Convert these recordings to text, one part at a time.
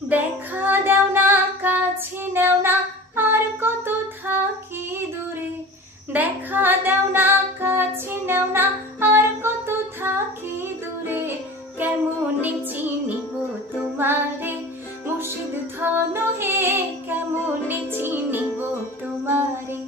দেখা দাও না, কাছে নেও না, আর কত থাকি দূরে। দেখা দাও না, কাছে নেও না, আর কত থাকি দূরে। কেমনে চিনিব তোমারে মুর্শিদ ধন হে, কেমনে চিনিব তোমারে,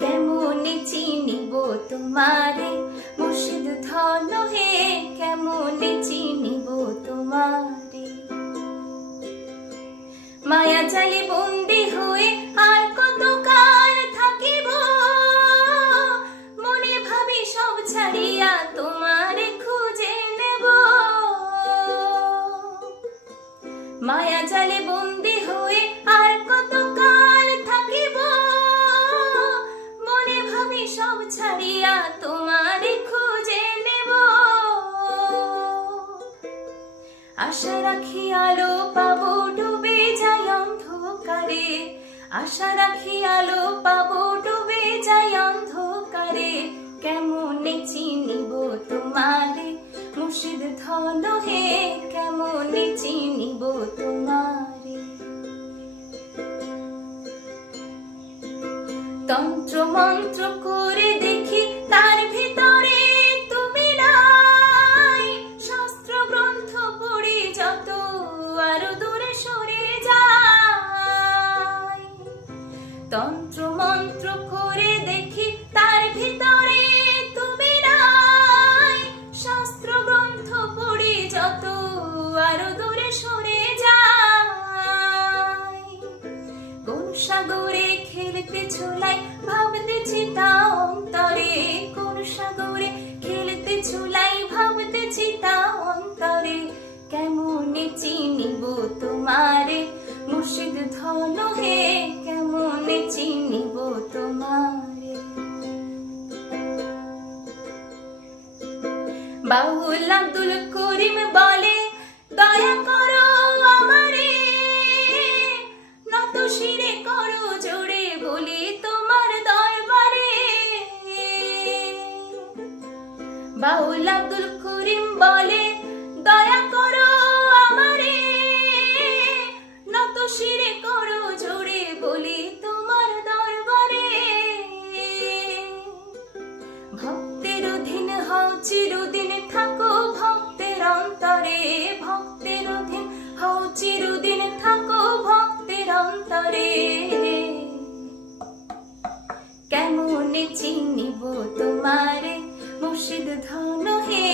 কেমনে চিনিব তোমারে মুর্শিদ ধন হে, কেমনে চিনিব তোমারে। মায়া জালে বন্দি হয়ে আর কত কাল থাকিব, মনে ভাবি সব ছাড়িয়া তোমারে খুঁজে নেব। মায়া জালে বন্দি হয়ে আর কত কাল থাকিব, মনে ভাবি সব ছাড়িয়া তোমারে খুঁজে নেব। আশা রাখি আলো পাবো ডুবে যাই অন্ধকারে, আশা রাখি আলো পাবো ডুবে যাই অন্ধকারে। কেমনে চিনিব তোমারে মুর্শিদ ধন হে, কেমনে চিনিব তোমারে। তন্ত্র মন্ত্র করে দেখি তার ভিতরে তুমি নাই, শাস্ত্র গ্রন্থ পড়ি যত আরো দূরে সরে যায়। তন্ত্র মন্ত্র করে দেখি তার ভিতরে তুমি নাই, শাস্ত্র গ্রন্থ পড়ি যত আরো দূরে সরে যায়। কোন সাগরে খেলতে ছোলাই ভাবতেছি তা অন্তরে, কোন সাগরে খেলতে ছোলাই ভাবতেছি তা অন্তরে। কেমনে চিনিব তোমারে মুর্শিদ ধন হে, কেমনে চিনিব তোমারে। বাউল আব্দুল করিম বলে দয়া করো আমারে, নত শিরে করো জোরে বলি তোমার দরবারে। বাউল আব্দুল করিম বলে দয়া করো আমারে, নত শিরে করো জোরে বলি তোমার দরবারে। ভক্তের অধীন হও চিরদিন থাকো ভক্তের অন্তরে, ভক্তের অধীন হও চিরদিন থাকো ভক্তের অন্তরে। কেমনে চিনিব তোমারে মুর্শিদ ধন হে,